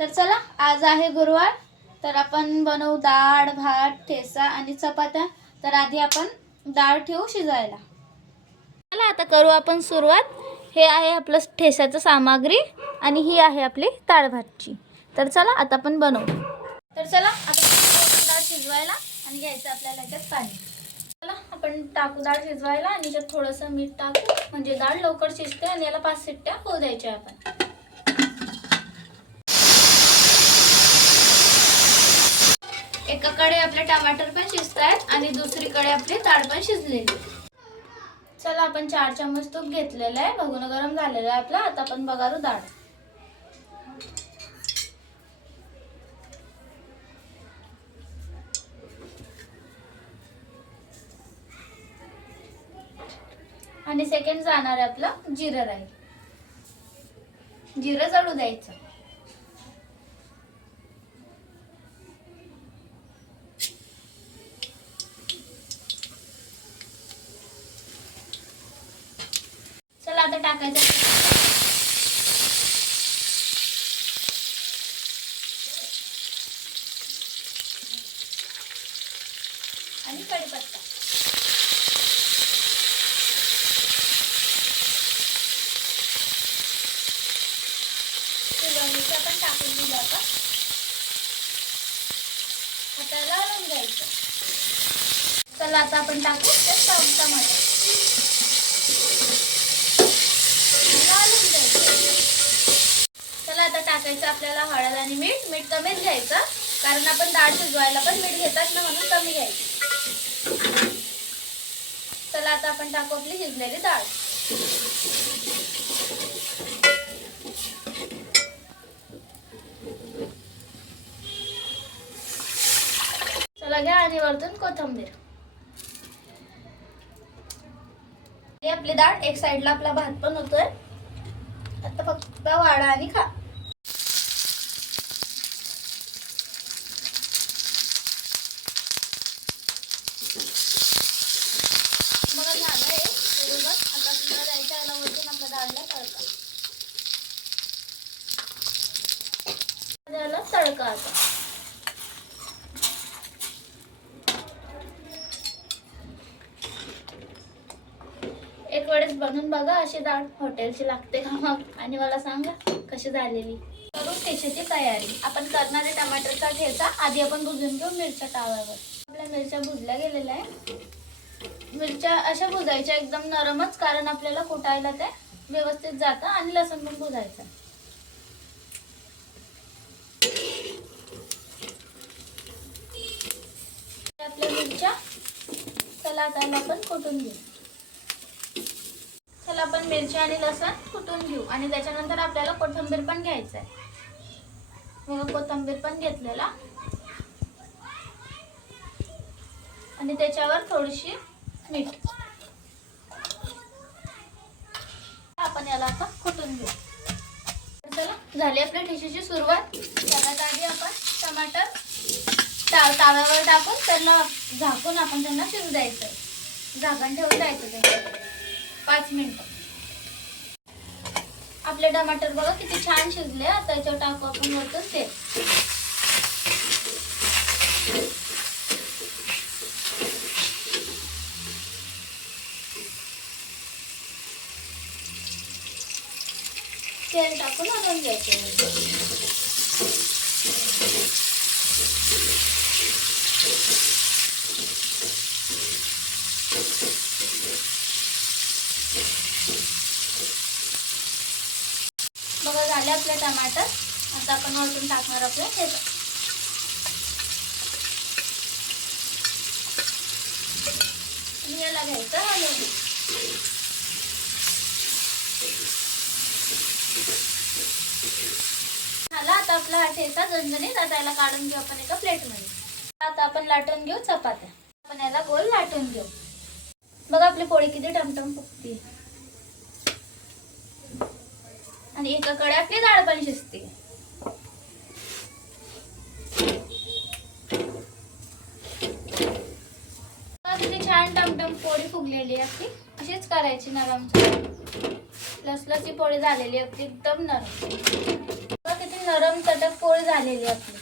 तर चला, आज आहे गुरुवार, तर आपण बनवू डाळ, भात, ठेचा आणि चपात्या. तर आधी आपण डाळ ठेवू शिजायला. चला आता करू आपण सुरुवात. हे आहे आपलं ठेचाचं सामग्री आणि ही आहे आपली डाळ भातची. तर चला आता आपण बनवू. तर चला आता डाळ शिजवायला आणि घ्यायचं आपल्याला त्यात पाणी. चला आपण टाकू डाळ शिजवायला आणि त्यात थोडंसं मीठ टाकू, म्हणजे डाळ लवकर शिजते आणि याला 5 शिट्ट्या होऊ द्यायच्या आपण. एकाकडे आपले टमाटर पण शिजतायत आणि दुसरीकडे आपली डाळ पण शिजलेली. चला आपण 4 चम्मच तूप घेतलेलं आहे, भगोना गरम झालेलं आहे आपला. आता आपण बघारू डाळ. आणि सेकंड जाणार आहे आपलं जिरं राहील. जिरं जळू द्यायचं. चला आता टाकायचं आणि कढीपत्ता. मिरची आपण टाकून दिलं आता. आता लावून घ्यायचं. चला आता आपण टाकू टमाटर. चला आता टाकायचं आपल्याला हळद आणि मीठ. मीठ कमीच घ्यायचं, कारण आपण डाळ शिजवायला पण मीठ घेतात ना, म्हणून कमी घ्यायचं. चला आता आपण टाकू आपली शिजलेली डाळ. चला घ्या आणि वरतून कोथिंबीर. आपली डाळ एक साइडला आपला भात पण होतोय. आता फक्त वाढा आणि खा. बघा झालंय बरोबर. आता आपल्याला द्यायचं याला वरतून आपल्या डाळीला तडका. त्याला तडका आता. एक वेळेस बनवून बघा अशी डाळ, हॉटेलची लागते का मग, आणि मला सांगा कशी झालेली. करू ठेच्याची तयारी. आपण करणार आहे टमाटरचा ठेचा. आधी आपण भुजून घेऊ मिरच्या ताव्यावर. आपल्या मिरच्या भुजल्या गेलेल्या आहे. मिरच्या अशा भुजायच्या एकदम नरमच, कारण आपल्याला कुटायला ते व्यवस्थित जातं. आणि लसूण पण भुजायचं. आपल्या मिरच्या चला आता आपण कुटून घेऊ. चला आपण मिरची आणि लसूण कुटून घेऊ आणि त्याच्यानंतर आपल्याला कोथिंबीर पण घ्यायचं आहे. मग कोथिंबीर पण घेतलेला आणि त्याच्यावर थोडीशी मीठ. आपण याला आता कुटून घेऊ. चला झाली आपल्या ठेच्याची सुरुवात. सगळ्यात आधी आपण टमाटर ताव्यावर टाकून त्यांना झाकून आपण त्यांना शिजू द्यायचं. झाकण ठेवून द्यायचं त्याच्यावर 5 मिनिटं. आपले टमाटर बघा किती छान शिजले. आता याच्यावर टाकू आपण वरतून तेल. तेल टाकून हलवून घ्यायचं. बघा झाले आपले टमाटर. आता आपण वरतून टाकणार आपलं ठेचा. याला घ्यायचं हलवून. झाला आता आपला हा ठेचा झणझणीत. आता याला काढून घेऊ आपण एका प्लेटमध्ये. आता आपण लाटून घेऊ चपात्या. आपण याला गोल लाटून घेऊ. बघा आपली पोळी किती टमटम फुगते आणि एकाकडे आपली डाळ पण शिजते. किती छान टमटम पोळी फुगलेली आहे. अशीच करायची नरम. लसलसी पोळी झालेली आहे एकदम नरम. किती नरम चटक पोळी झालेली आपली.